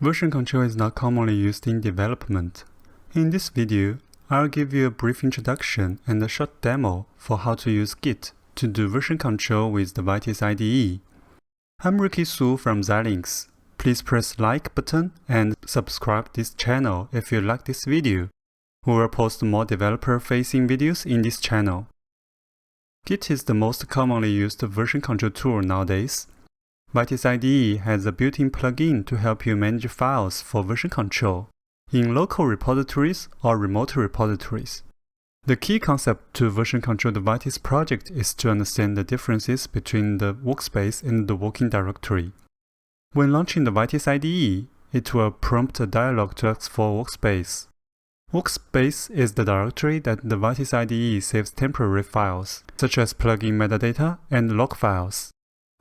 Version control is not commonly used in development. In this video, I'll give you a brief introduction and a short demo for how to use Git to do version control with the Vitis IDE. I'm Ricky Su from Xilinx. Please press like button and subscribe this channel if you like this video. We will post more developer-facing videos in this channel. Git is the most commonly used version control tool nowadays. Vitis IDE has a built-in plugin to help you manage files for version control in local repositories or remote repositories. The key concept to version control the Vitis project is to understand the differences between the workspace and the working directory. When launching the Vitis IDE, it will prompt a dialog to ask for workspace. Workspace is the directory that the Vitis IDE saves temporary files, such as plugin metadata and log files.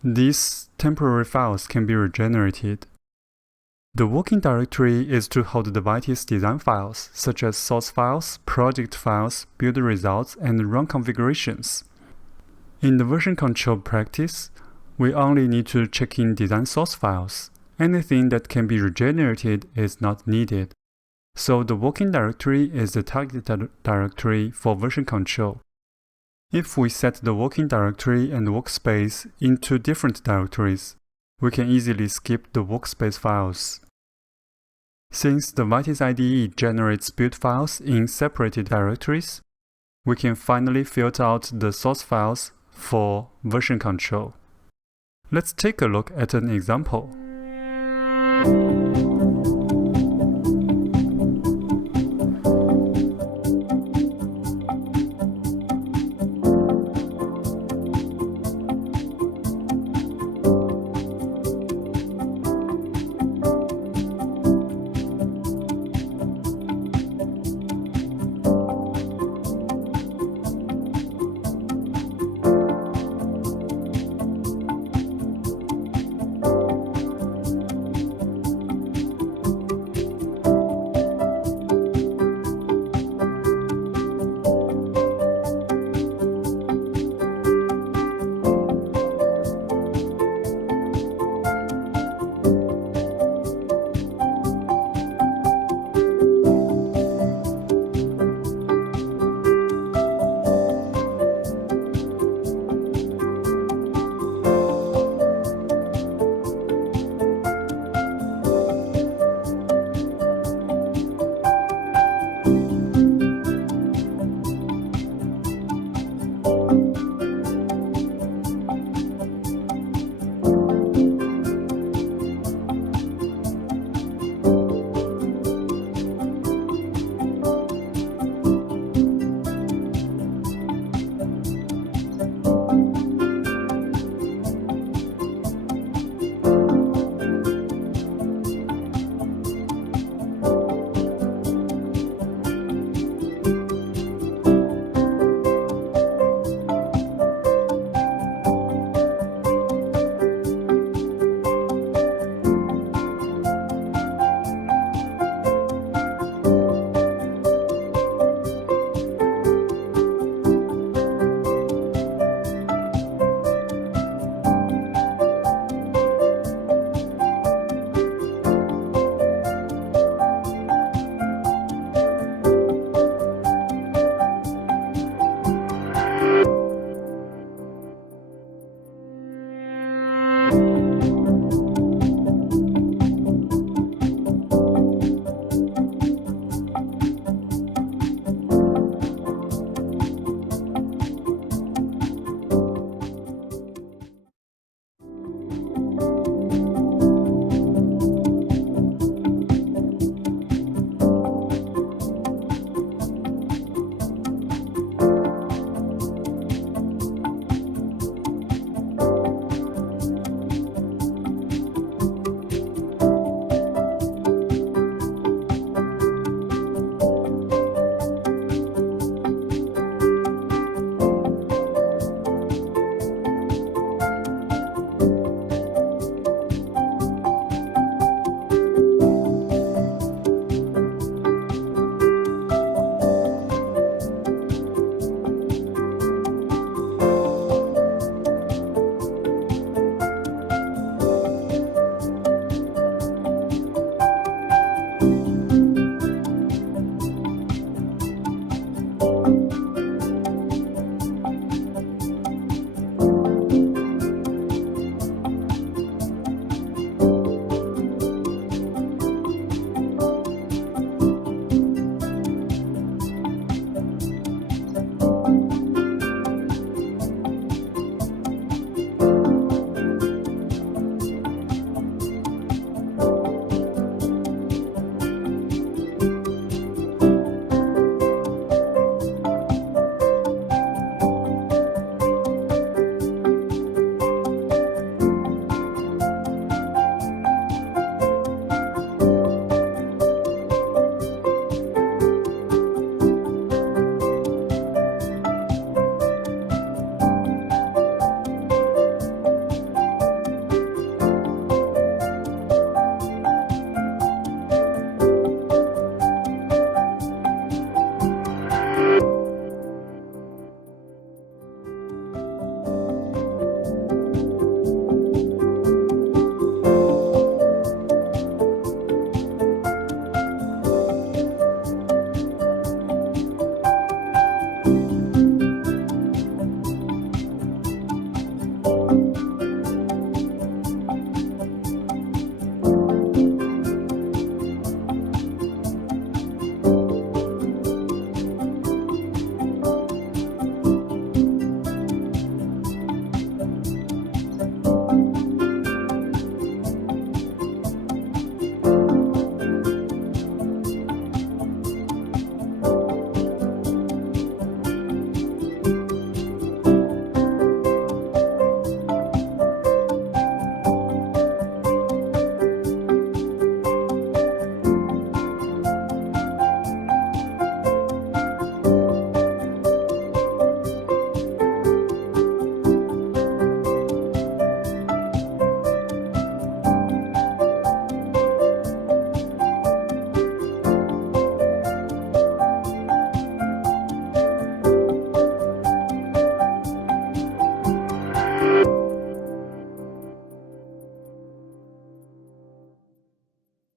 These temporary files can be regenerated. The working directory is to hold the Vitis design files, such as source files, project files, build results, and run configurations. In the version control practice, we only need to check in design source files. Anything that can be regenerated is not needed. So the working directory is the target directory for version control. If we set the working directory and workspace into different directories, we can easily skip the workspace files. Since the Vitis IDE generates build files in separated directories, we can finally filter out the source files for version control. Let's take a look at an example.